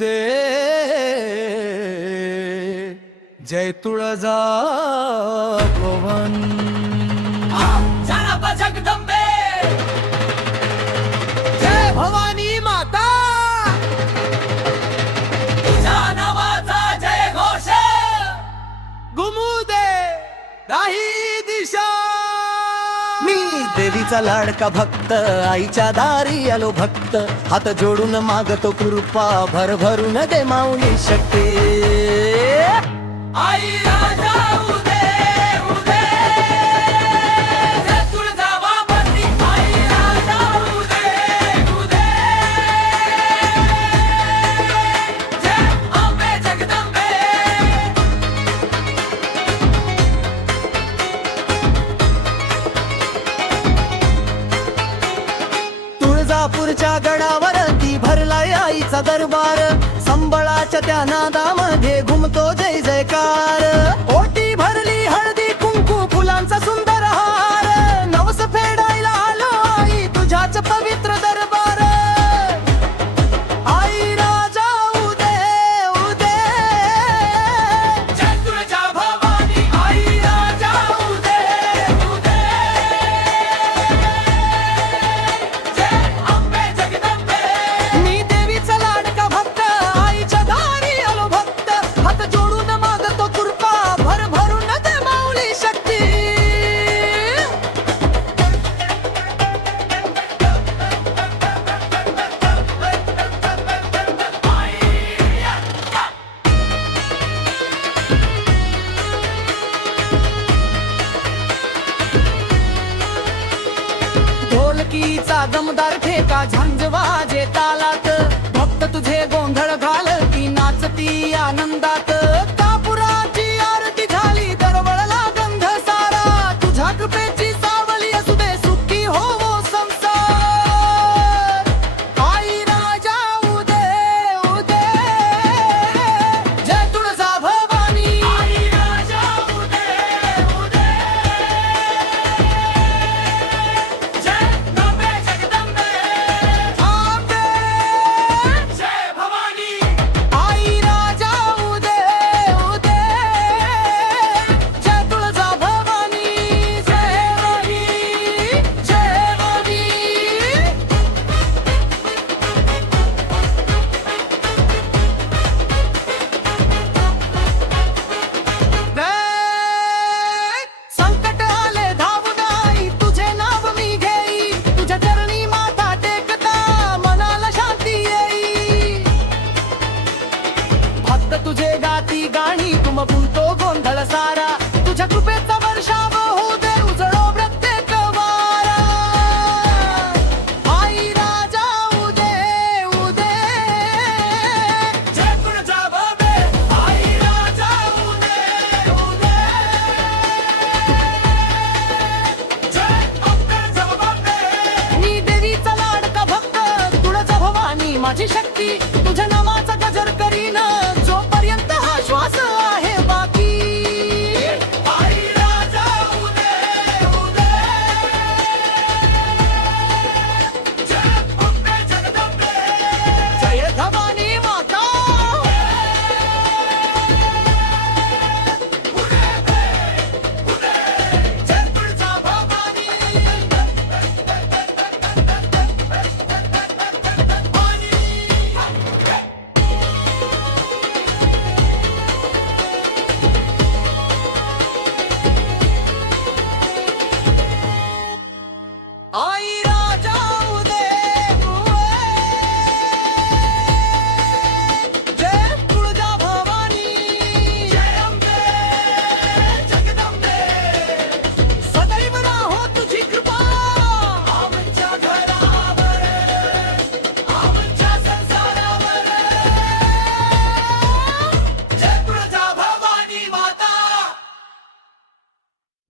दे जय तुळजा भवन। जगदंबे जय भवानी माता तुझ्या नावाचा जय घोष घुमू दे नाही दिशा। मी देवीचा लाडका भक्त आईच्या दारी आलो भक्त हात जोडून मागतो कृपा भरभरून दे माऊली शक्ती। आई राजा उदे उदे जय तुळजा भवानी आई राजा उदे उदे जय अंबे जगदंबे तुळजापूरच्या गडावर ती भरलाय आईचा दरबार संबळाच्या त्या नादामध्ये घुमतो जय जयकार। ओटी भरली हळदी कुंकू फुलांचा सुंदर हार नवस फेडायला आलो आई तुझ्याच पवित्र दरबार। आई राजा उदे उदे जय तुळजा भवानी आई राजा उदे उदे जय अंबे जगदंबे मी देवीचा लाडका भक्त आईच्या दारी आलो भक्त हात जोडून मागतो कृपा भरभरून दे माऊली शक्ती। ढोलकीचा दमदार ठेका झांज वाजे तालात भक्त तुझे गोंधळ घाल की नाचती आनंदात। कापुराची आरती झाली दरवळला गंध सारा तुझ्या कृपेची सावली असू दे सुखी होवो संसार। आई राजा उदे उदे जय तुळजा भवानी आई राजा उदे उदे जय अंबे जगदंबे आंबे जय भवानी आई राजा उदे उदे जय तुळजा भवानी जय भवानी जय भवानी। संकट आले धावून आई तुझे नाव मी घेई तुझ्या चरणी माथा टेकता मनाला शांती येई। भक्त तुझे गाती गाणी तुम बुलतो गोंधळ सारा तुझ्या कृपेचा वर्षाव होऊ दे उजळो प्रत्येक वारा। आई राजा उदे उदे जय तुळजा भवानी आई राजा उदे उदे जय अंबे जगदंबे मी देवीचा लाडका भक्त तुळजा भवानी माझी शक्ती तुझ्या नावाचा गजर करीन